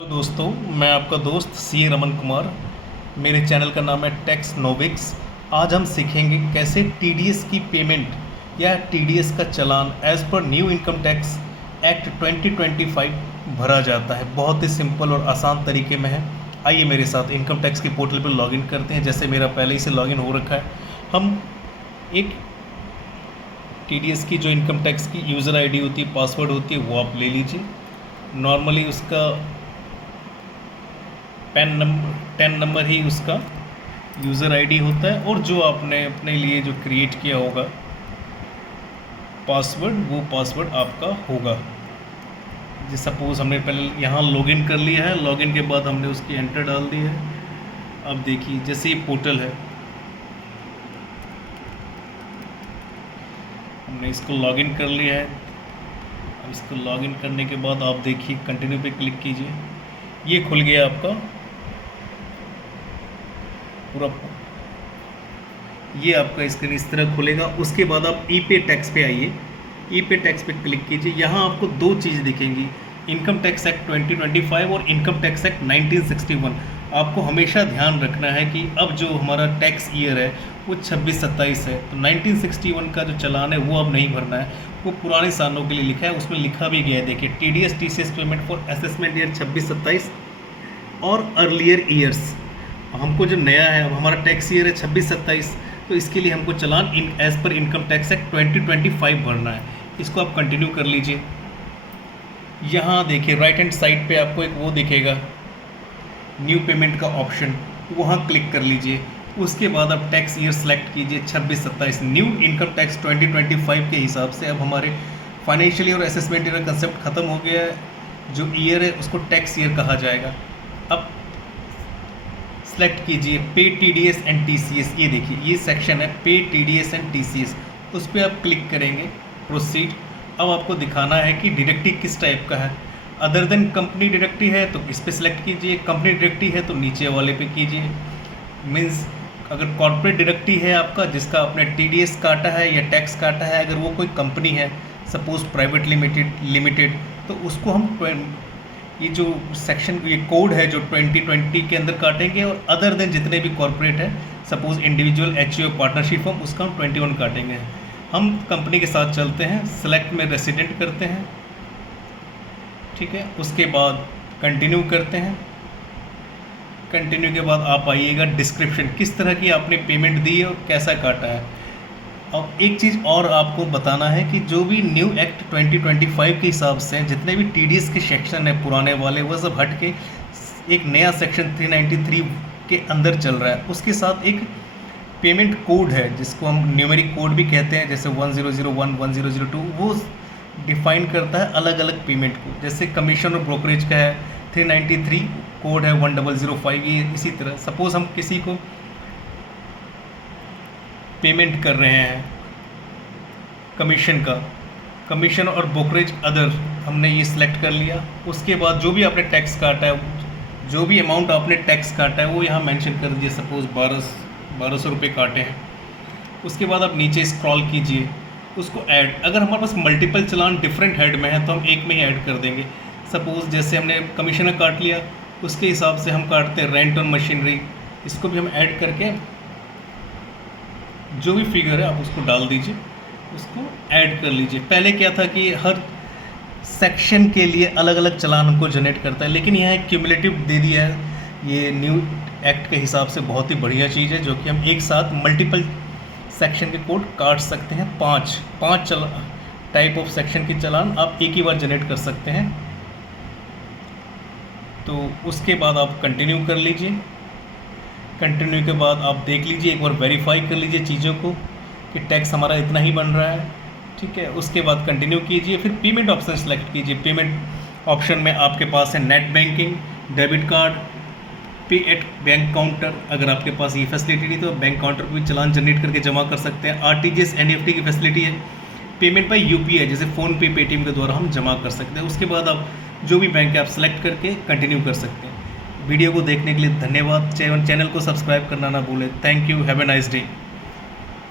तो दोस्तों, मैं आपका दोस्त सी रमन कुमार। मेरे चैनल का नाम है टैक्स नोविक्स। आज हम सीखेंगे कैसे टीडीएस की पेमेंट या टीडीएस का चालान as per new income tax act 2025 भरा जाता है। बहुत ही सिंपल और आसान तरीके में है। आइए मेरे साथ इनकम टैक्स के पोर्टल पर लॉगिन करते हैं। जैसे मेरा पहले ही से लॉगिन हो रखा है, हम एक टीडीएस की जो इनकम टैक्स की यूज़र आईडी होती है, पासवर्ड होती है, वो आप ले लीजिए। नॉर्मली उसका 10 नंबर ही उसका यूज़र आईडी होता है, और जो आपने अपने लिए जो क्रिएट किया होगा पासवर्ड, वो पासवर्ड आपका होगा। जैसे सपोज़ हमने पहले यहाँ लॉगिन कर लिया है, लॉगिन के बाद हमने उसकी एंटर डाल दी है। अब देखिए, जैसे ये पोर्टल है, हमने इसको लॉगिन कर लिया है। अब इसको लॉगिन करने के बाद आप देखिए, कंटिन्यू पे क्लिक कीजिए। ये खुल गया आपका पूरा, ये आपका स्क्रीन इस तरह खुलेगा। उसके बाद आप ई पे टैक्स पे आइए, ई पे टैक्स पे क्लिक कीजिए। यहाँ आपको दो चीज़ दिखेंगी, इनकम टैक्स एक्ट 2025 और इनकम टैक्स एक्ट 1961। आपको हमेशा ध्यान रखना है कि अब जो हमारा टैक्स ईयर है वो 26-27 है, तो 1961 का जो चालान है वो अब नहीं भरना है, वो पुराने सालों के लिए लिखा है। उसमें लिखा भी गया है, देखिए, TDS TCS payment for assessment year 26-27 और अर्लियर ईयर्स। हमको जो नया है, अब हमारा टैक्स ईयर है 26-27, तो इसके लिए हमको चालान as per income tax act 2025 भरना है। इसको आप कंटिन्यू कर लीजिए। यहाँ देखिए राइट हैंड साइड पे आपको एक वो दिखेगा, न्यू पेमेंट का ऑप्शन, वहाँ क्लिक कर लीजिए। उसके बाद आप टैक्स ईयर सेलेक्ट कीजिए 26-27। न्यू इनकम टैक्स 2025 के हिसाब से अब हमारे फाइनेंशियल ईयर और असेसमेंट ईयर का कंसेप्ट ख़त्म हो गया है। जो ईयर है उसको टैक्स ईयर कहा जाएगा। अब सेलेक्ट कीजिए पे टीडीएस एंड टीसीएस। ये देखिए, ये सेक्शन है पे टीडीएस एंड टीसीएस, उस पर आप क्लिक करेंगे, प्रोसीड। अब आपको दिखाना है कि डिडक्टिव किस टाइप का है। अदर देन कंपनी डिडक्टिव है तो इस पर सेलेक्ट कीजिए, कंपनी डिडक्टिव है तो नीचे वाले पे कीजिए। मीन्स अगर कॉर्पोरेट डिडक्टिव है आपका, जिसका आपने टीडीएस काटा है या टैक्स काटा है, अगर वो कोई कंपनी है, सपोज प्राइवेट लिमिटेड, तो उसको हम ये जो सेक्शन, ये कोड है जो 2020 के अंदर काटेंगे। और अदर देन जितने भी कॉर्पोरेट है, सपोज इंडिविजुअल एचयूए पार्टनरशिप हम, उसका हम 21 काटेंगे। हम कंपनी के साथ चलते हैं, सेलेक्ट में रेसिडेंट करते हैं, ठीक है। उसके बाद कंटिन्यू करते हैं। कंटिन्यू के बाद आप आइएगा डिस्क्रिप्शन, किस तरह की आपने पेमेंट दी है और कैसा काटा है। अब एक चीज़ और आपको बताना है कि जो भी न्यू एक्ट 2025 के हिसाब से जितने भी टीडीएस के सेक्शन है पुराने वाले, वो सब हट के एक नया सेक्शन 393 के अंदर चल रहा है। उसके साथ एक पेमेंट कोड है जिसको हम न्यूमेरिक कोड भी कहते हैं, जैसे 1001, 1002, वो डिफाइन करता है अलग अलग पेमेंट को। जैसे कमीशन और ब्रोकरेज का है 393, कोड है 1005। ये इसी तरह सपोज़ हम किसी को पेमेंट कर रहे हैं कमीशन का, कमीशन और ब्रोकरेज अदर, हमने ये सिलेक्ट कर लिया। उसके बाद जो भी आपने टैक्स काटा है, जो भी अमाउंट आपने टैक्स काटा है, वो यहाँ मेंशन कर दिए। सपोज़ 1200 रुपये काटे हैं। उसके बाद आप नीचे स्क्रॉल कीजिए, उसको ऐड। अगर हमारे पास मल्टीपल चालान डिफरेंट हेड में है तो हम एक में ही ऐड कर देंगे। सपोज़ जैसे हमने कमीशन का काट लिया, उसके हिसाब से हम काटते हैं रेंट और मशीनरी, इसको भी हम ऐड करके जो भी फिगर है आप उसको डाल दीजिए, उसको ऐड कर लीजिए। पहले क्या था कि हर सेक्शन के लिए अलग अलग चालान हमको जनरेट करता है, लेकिन यहाँ एक क्यूमुलेटिव दे दिया है। ये न्यू एक्ट के हिसाब से बहुत ही बढ़िया चीज़ है, जो कि हम एक साथ मल्टीपल सेक्शन के कोड काट सकते हैं। पाँच टाइप ऑफ सेक्शन के चालान आप एक ही बार जनरेट कर सकते हैं। तो उसके बाद आप कंटिन्यू कर लीजिए। कंटिन्यू के बाद आप देख लीजिए, एक बार वेरीफाई कर लीजिए चीज़ों को कि टैक्स हमारा इतना ही बन रहा है, ठीक है। उसके बाद कंटिन्यू कीजिए, फिर पेमेंट ऑप्शन सेलेक्ट कीजिए। पेमेंट ऑप्शन में आपके पास है नेट बैंकिंग, डेबिट कार्ड, पे एट बैंक काउंटर। अगर आपके पास ये फैसिलिटी नहीं तो बैंक काउंटर पर भी चालान जनरेट करके जमा कर सकते हैं। आरटीजीएस एनईएफटी की फैसिलिटी है। पेमेंट बाय यूपीआई, जैसे फ़ोनपे, पेटीएम के द्वारा हम जमा कर सकते हैं। उसके बाद आप जो भी बैंक है आप सेलेक्ट करके कंटिन्यू कर सकते हैं। वीडियो को देखने के लिए धन्यवाद। चैनल को सब्सक्राइब करना ना भूलें। Thank you, have a nice day.